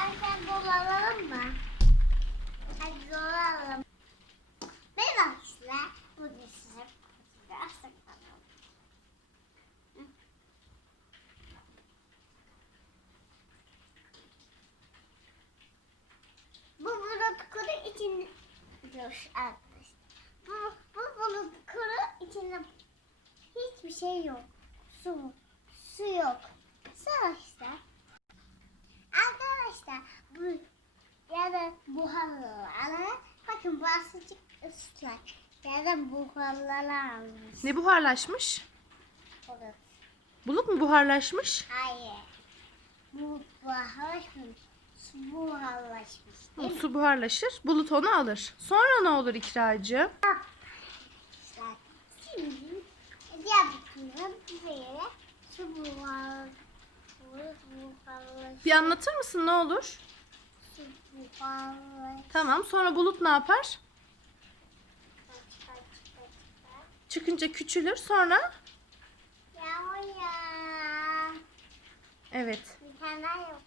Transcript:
zorlayalım mı? Hadi zorlayalım. Merhaba arkadaşlar. Bugün size biraz saklanalım. Bu bulut kuru içinde dur arkadaşlar. Bu, bu bulut kuru içinde hiçbir şey yok. Su, su yok. Su işte. Arkadaşlar bu ya da buharlı alın. Bakın bu azıcık ıslak. Buharları almış. Ne buharlaşmış? Bulut. Bulut mu buharlaşmış? Hayır. Bu buharlaşmış. Su buharlaşmış. Hı? Su buharlaşır. Bulut onu alır. Sonra ne olur? Arkadaşlar, Şimdi diğer bakımda böyle su buhar, buharlaşmış. Bir anlatır mısın ne olur? Tamam. Sonra bulut ne yapar? Çıkınca küçülür. Sonra Ya o ya. evet. Bir tane daha yok.